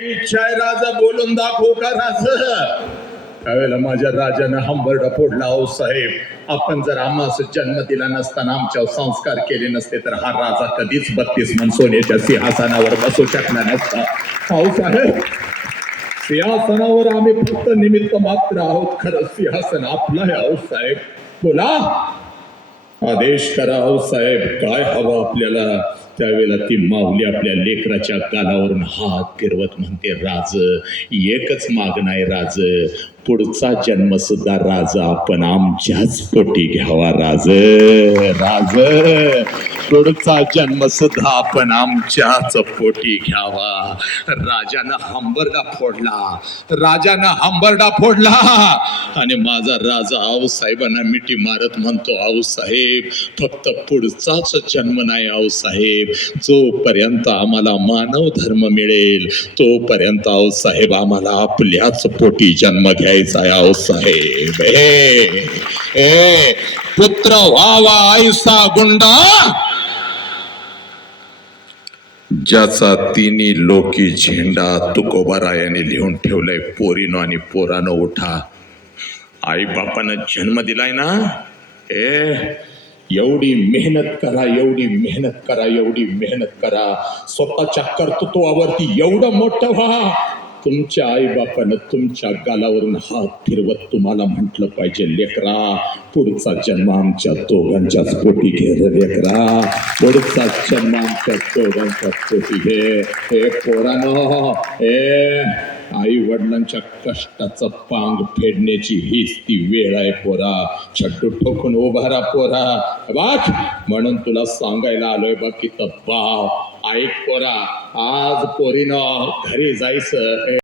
इच्छा आहे राजा बोलून दाखवू का राज? त्यावेळेला माझ्या राजानं हंबरडा फोडला हो साहेब आपण जर आम्हास जन्म दिला नसताना आमच्यावर संस्कार केले नसते तर हा राजा कधीच बत्तीस मन सोन्याच्या सिंहासनावर बसू शकला नसता. हो साहेब सिंहासनावर आम्ही फक्त निमित्त मात्र आहोत खरं सिंहासन आपलं आहे अहो साहेब. बोला. आदेश करा हो साहेब काय हवं आपल्याला? त्यावेळेला ती माऊली आपल्या लेकराच्या कानावरून हात फिरवत म्हणते राज एकच मागणं आहे राज. पुढचा जन्म सुद्धा राजा आपण आमच्याच पोटी घ्यावा राज. राज पुढचा जन्म सुद्धा आपण आमच्याच पोटी घ्यावा. राजानं हंबरडा फोडला. राजानं हंबरडा फोडला. आणि माझा राजा आऊसाहेबांना मिठी मारत म्हणतो आऊसाहेब फक्त पुढचाच जन्म नाही आऊसाहेब. जोपर्यंत आम्हाला मानव धर्म मिळेल तोपर्यंत आऊसाहेब आम्हाला आपल्याच पोटी जन्म घ्यायचा आहे आऊसाहेब. ए ए पुत्र व्हावा आईसा गुंडा. ज्याचा तिन्ही लोकी झेंडा तुकोबारायाने लिहून ठेवलाय पोरीनो आणि पोरानो उठा. आई बापानं जन्म दिलाय ना? ए एवढी मेहनत करा एवढी मेहनत करा एवढी मेहनत करा. स्वतःच्या कर्तृत्वावरती एवढं मोठं व्हा. तुमच्या आई बापानं तुमच्या गालावरून हात फिरवत तुम्हाला म्हटलं पाहिजे लेकरा. पुढचा जन्म आमच्या दोघांच्याच पोटी घे लेकरा. पुढचा जन्म आमच्या दोघांच्याच पोटी घे. हे पोरानो ए आई वडिलांच्या कष्टाचं पांग फेडण्याची हीच ती वेळ आहे पोरा. छड्डू ठोकून उभा राहा पोरा. बाक म्हणून तुला सांगायला आलोय बघ की तब्बाव. ऐक पोरा आज पोरीनं घरी जायचं.